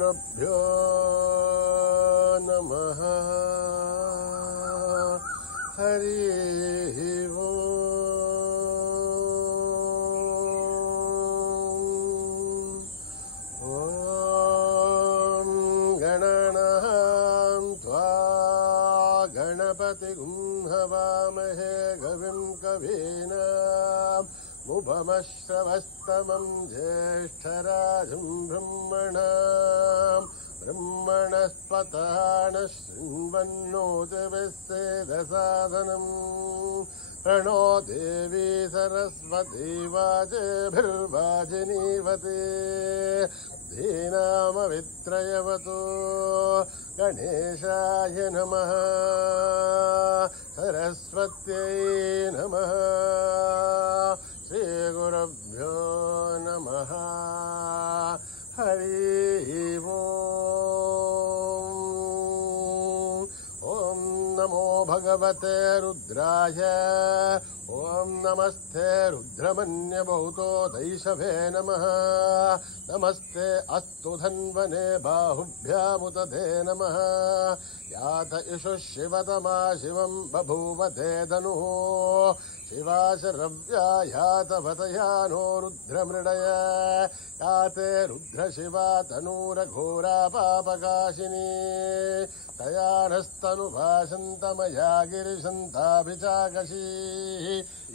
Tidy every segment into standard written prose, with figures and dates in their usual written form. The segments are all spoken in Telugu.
श्रीगुरुभ्यो नमः। हरिः ओम्। गणनां त्वा गणपतिगुं हवामहे कविं कवीनाम् उपमश्रवस्तमं ज्येष्ठराजं ब्रह्मणस्पतान शृण्वन्नोतिभिस्सेदसादनम् प्रणो देवी सरस्वती वाजेभिर्वाजिनीवते धीनामवित्रयवतो गणेशाय नमः सरस्वत्यै नमः श्रीगुरुभ्यो नमः। हरिः ओम्। ॐ नमो भगवते रुद्राय। ॐ नमस्ते रुद्रमन्यभूतो दैशभे नमः। नमस्ते अस्तु धन्वने बाहुभ्यामुतते नमः। यात इषु शिवतमा शिवं बभूवते धनुः शिवाशरव्या यातवतया नो रुद्रमृडय याते रुद्रशिवा तनूरघोरा पापकाशिनी तया नस्तनुभाषन्तमया गिरिशन्ताभिचाकशी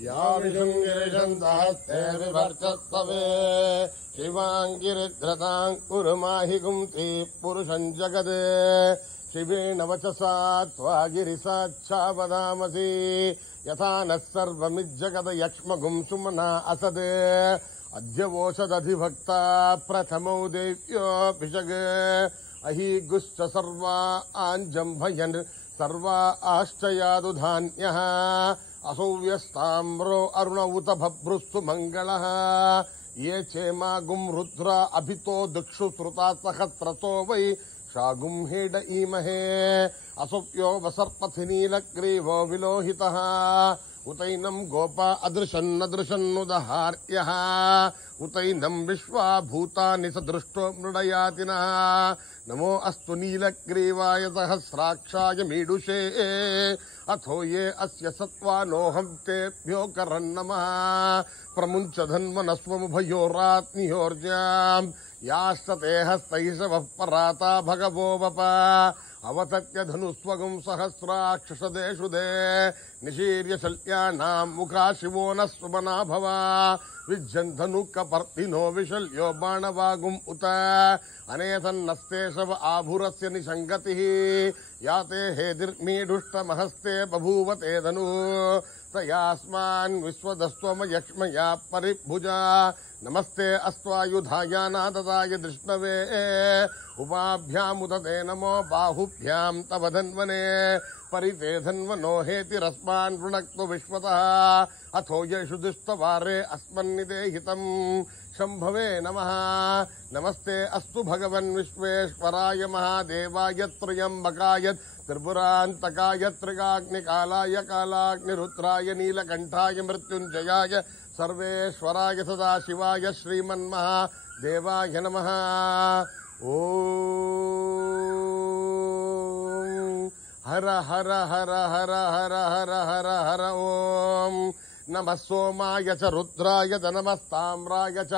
या विषं गिरिशन्तहस्ते विभर्चस्तवे शिवाङ्गिरिध्रताङ्कुरुमाहि गुंति पुरुषं जगदे शिवेन वचसा त्वा गिरिसाक्षा वदामसि यथा नः सर्वमिज्जगद यक्ष्मगुं सुमना असदे अद्यवोषदधिभक्ता प्रथमौ देव्योऽभिषग अहीगुश्च सर्वा आञ्जम्भयन् सर्वा आश्चयादुधान्यः असौ व्यस्ताम्रो अरुण उत भभ्रुस्तु मङ्गलः ये चेमागुं रुद्रा अभितो दिक्षु श्रुता सहस्रतो वै शागुं हेड ईमहे असुप्यो वसर्पथि नीलग्रीवो विलोहितः उतैनं गोपा अदृशन्नदृशन्नुदहार्यः उतैनं विश्वा भूतानि सदृष्टो मृडयातिनः नमो अस्तु नीलग्रीवाय सहस्राक्षाय मीडुषे अथो ये अस्य सत्त्वानोऽहं तेभ्यो करन्नमः प्रमुञ्च धन्वनस्वमुभयोरात्नियोर्जाम् यास्तते हस्तैषवः पराता भगवो वप अवतत्य धनुस्वगुं सहस्राक्षसदेषु दे निशीर्य शल्यानां मुखा शिवो न सुमना भवा विज्जन् धनुकपर्तिनो विशल्यो बाणवागुम् उत अनेतन्नस्ते शव आभुरस्य निषङ्गतिः याते हेदिर्मीढुष्टमहस्ते बभूवते धनुः तयास्मान् विश्वदस्त्वमयक्ष्मया परिभुजा नमस्ते अस्त्वायुधायानाददाय दृष्णवे उपाभ्यामुदते नमो बाहुभ्यां तव धन्वने परिते धन्वनो हेतिरस्मान् वृणक्तु विश्वतः अथो येषु दुष्टवारे अस्मन्निदेहितम् शम्भवे नमः नमस्ते अस्तु भगवन् विश्वेश्वराय महादेवाय त्र्यम्बकाय त्रिपुरान्तकाय त्रिकाग्निकालाय कालाग्निरुद्राय नीलकण्ठाय मृत्युञ्जयाय सर्वेश्वराय सदाशिवाय श्रीमन्महादेवाय नमः। ओम हर हर हर हर हर हर हर हर ओम नमः सोमाय च रुद्राय च नमस्ताम्राय च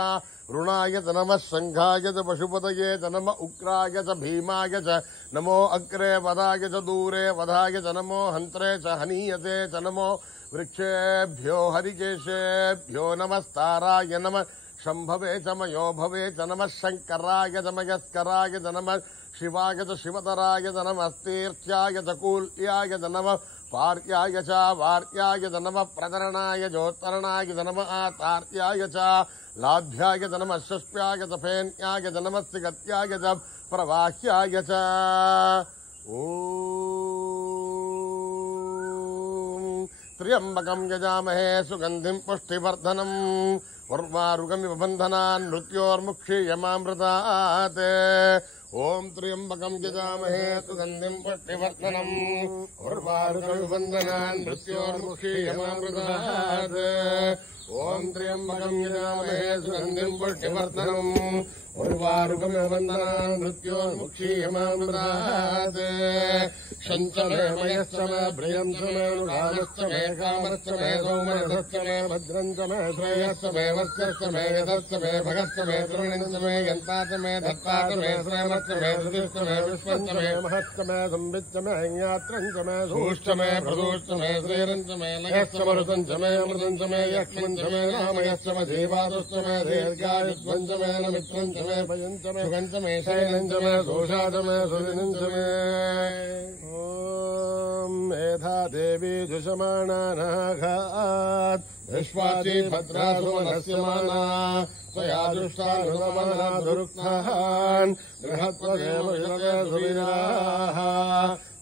ऋणाय च नमः शङ्खाय च पशुपतये च नमः उग्राय च भीमाय च नमो अग्रे वदाय च दूरे वधाय च नमो हन्त्रे च हनीयते च नमो वृक्षेभ्यो हरिकेशेभ्यो नमस्ताराय नमः शम्भवे च मयो भवे च नमः शङ्कराय च मयस्कराय च नमः शिवाय च शिवतराय च नमस्तीर्थ्याय च कूल्याय च नमः पार्याय च वार्याय च नमः प्रतरणाय जोत्तरणाय च नमः आतार्याय च लाभ्याय च नमः षष्ट्याय च फेन्याय च नमः सिगत्याय च प्रवाह्याय च त्र्यम्बकं यजामहे सुगन्धिं पुष्टिवर्धनम् उर्वारुकमिव बन्धनान् मृत्योर्मुक्षीयमामृतात् ओम त्र्यम्बकं यजामहे सुगन्धिं पुष्टिवर्धनम् उर्वारुकमिव बन्धनान् मृत्योर्मुक्षीयमामृतात् ఓం త్ర్యంబకం యజామహే సుగంధిం పుష్టివర్ధనం ఉర్వారుకమివ వందనాన్ మృత్యోన్ముక్షీయమామృతాత్ శంచమే మయశ్చ మే భ్రయంచ మే కామశ్చ మే కామశ్చ మే సౌమనసశ్చ మే భద్రంచ మే శ్రేయశ్చ మే వస్యశ్చ మే యదశ్చ మే భగశ్చ మే ద్రోణించ మే యంతాచ మే దత్తాచ మే శ్రేమశ్చ మే సుతిశ్చ మే విశ్వశ్చ మే మహశ్చ మే సంవిచ్చ మే జ్ఞాత్రంచ మే సూశ్చ మే ప్రదూశ్చ మే శ్రీరంచ మే లయశ్చ మరుతంచ మే అమృతంచ మే యక్ష్మంచ మే రామయశ్చ మే జీవాదుశ్చ మే దీర్ఘాయుధ్వంచ మే నమిత్రంచ మే భయంచ మే సుగంచ మే శైలంచ మే దోషాచ మే సుదినంచ మే ఓం మేధా దేవీ జుషమాణానాఘాత్ విశ్వాచి భద్రాసు మనస్యమానా త్వయా దృష్టానుగమనా దురుక్తాన్ బృహత్వదేవ విలగే సువిరాః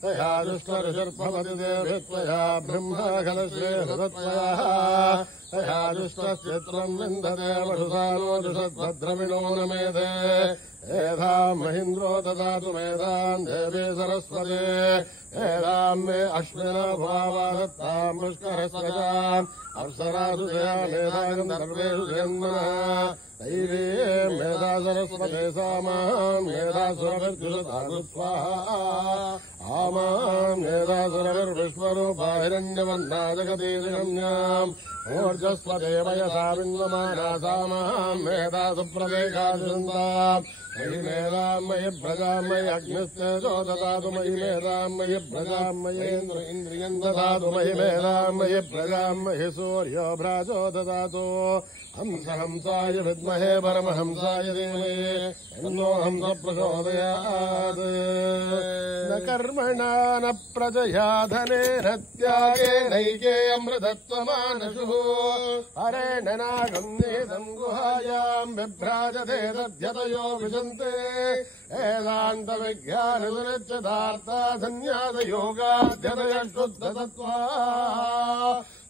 తయా దుష్టరుషర్భవతి దేవి త్వయా బ్రహ్మాఖలశ్రీ హృదత్వయా తయా దుష్టస్యత్వం విందతే వసుధానో దుషద్భద్రమిణో నమేధే ఏధాం మహీంద్రో దదాతు మేధాం దేవీ సరస్వతి ఏధాం మే అశ్విన భావాదత్తాం పుష్కరస్వజాన్ అప్సరాసు జయా మేధాం సర్వేషు జన్మనః దైవీ మేధా సరస్వతే సామాం మేధా సురభిర్జుషతాసు స్వాహా ఆమాం మేధా సురభిర్విశ్వరూపా హిరణ్యవర్ణా జగదీశగమ్యాం ఊర్జస్వదేవ యథా విందమానా సామాం మేధా సుప్రదేశాదిశంతాం మయి మేధాం మయి భ్రజాం మయి అగ్నిస్తేజో దదాతు మయి మేధాం మయి భ్రజాం మయేంద్ర ఇంద్రియం దదాతు మయి మేధాం మయి భ్రజాం మయి సూర్యో భ్రాజో దదాతు హంసహంసాయ విద్మహే పరమహంసాయ ధీమహి తన్నో హంస ప్రచోదయాత్ న కర్మణా న ప్రజయా ధనేన త్యాగేనైకే అమృతత్వమానశుః హరేణ నాగం నేదం గుహాయాం బిభ్రాజతే తద్యతయో విజంతే వేదాంత విజ్ఞాన సునిశ్చితార్థ సన్యాస యోగాధ్యతయ శుద్ధసత్వా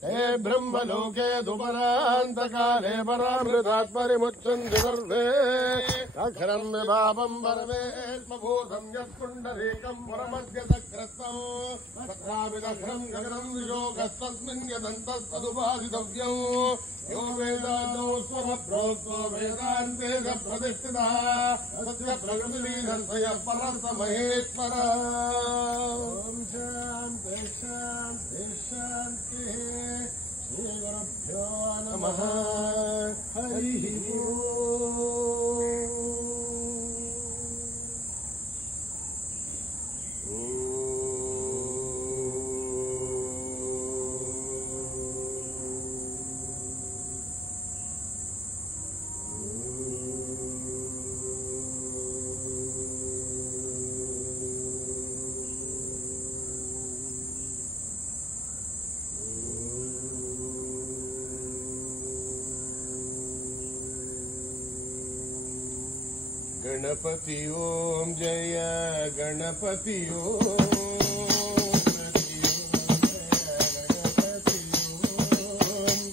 हे ब्रह्मलोके दुपरान्तकाले परामृतात् परिमुच्यन्ति सर्वे अक्षरम् विभावम् परमेश्मभूतम् यत्पुण्डरीकम् पुरमद्यतक्रस्तम् तत्राविदक्षरम् गगनम् वियोगस्तस्मिन् यदन्तस्तदुपासितव्यम् यो वेदादौ स्वमप्रोक्तो वेदान्ते स प्रतिष्ठितः तस्य प्रकृतिलीनर्षयः परः स महेश्वरः ॐ शान्ति शान्ति शान्तिः श्रीगुरुभ्यो नमः हरिः गणपति ओम जय गणपति ओम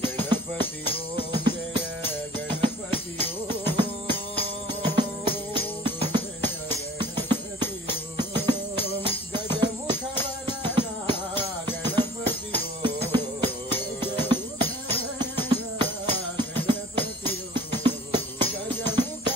गणपति ओम जय गणपति ओम गजमुख वरदा गणपति गजमुख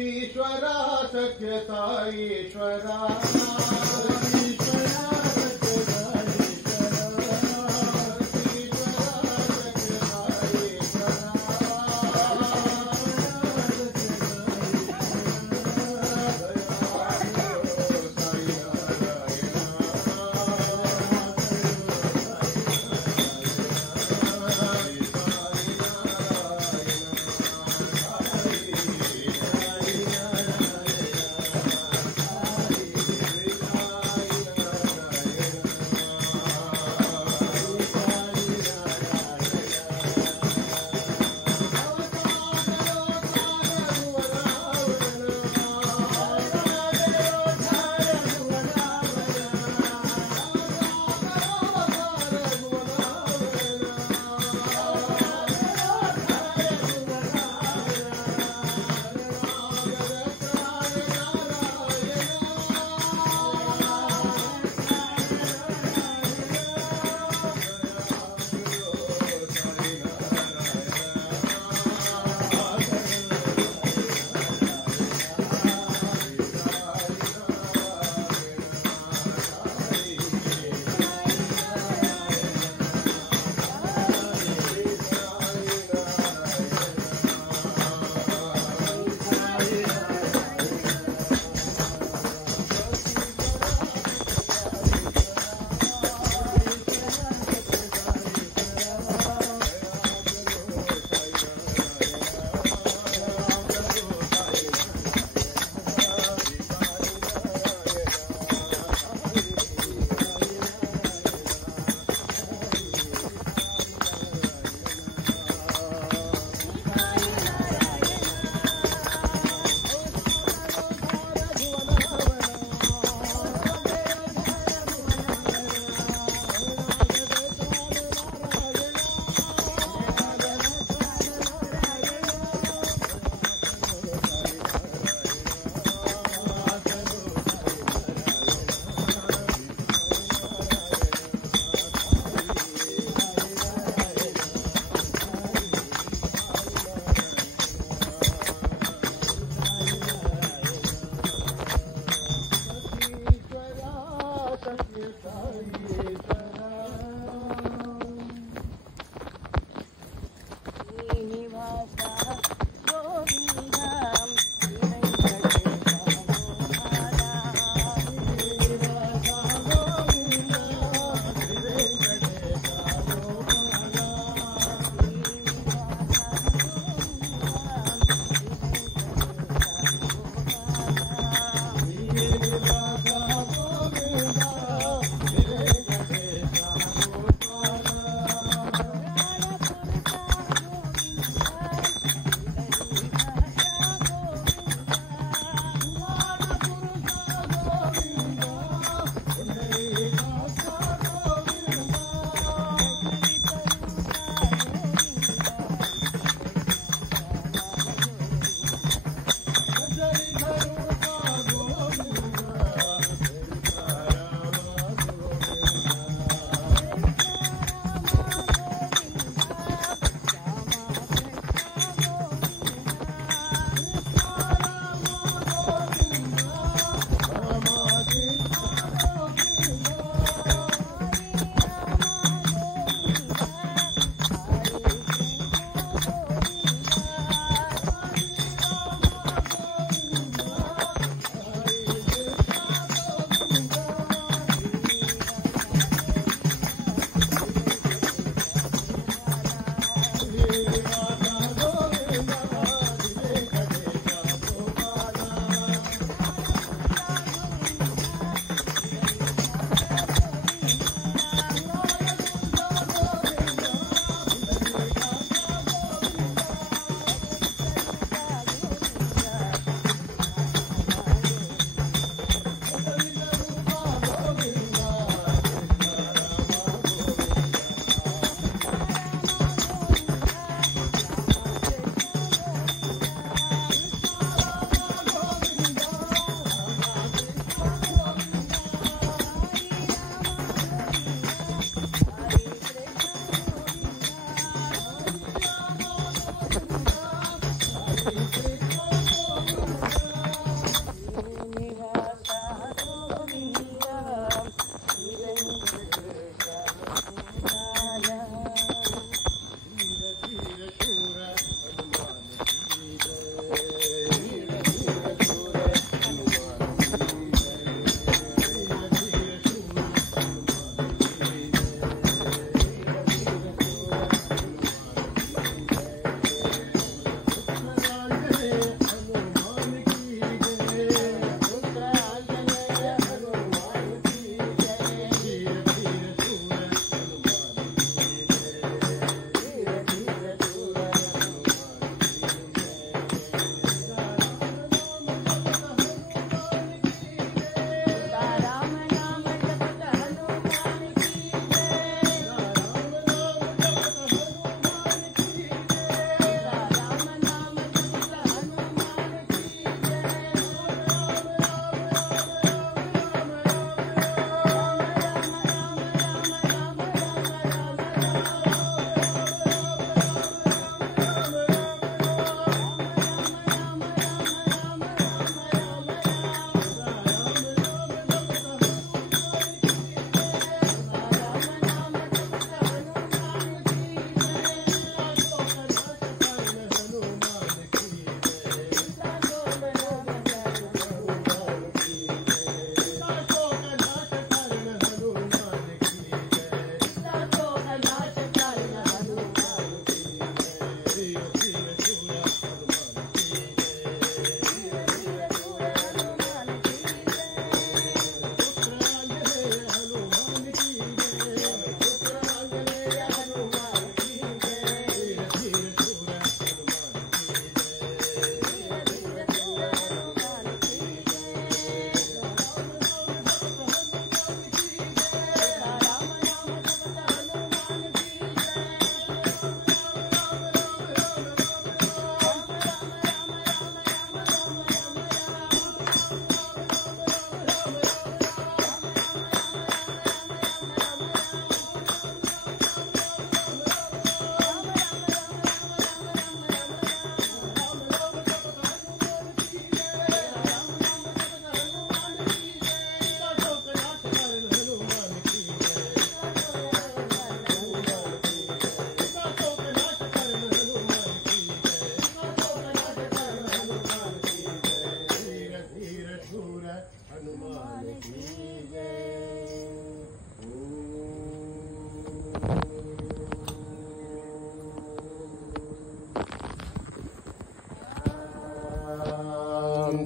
शक्तीश्वरा सख्यता ईश्वरा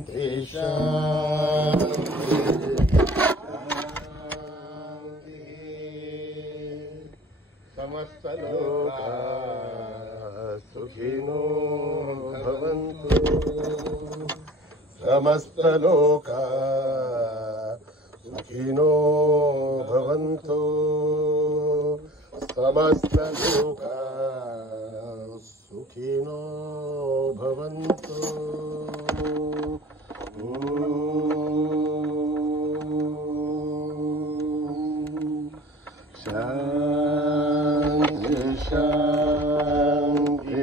शांति शांति समस्त लोका सुखिनो भवन्तु समस्त लोका सुखिनो भवन्तु समस्त लोका सुखिनो भवन्तु शांति शांति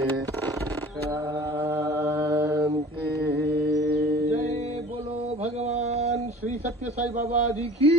शांति। जय बोलो भगवान श्री सत्य साई बाबा जी की।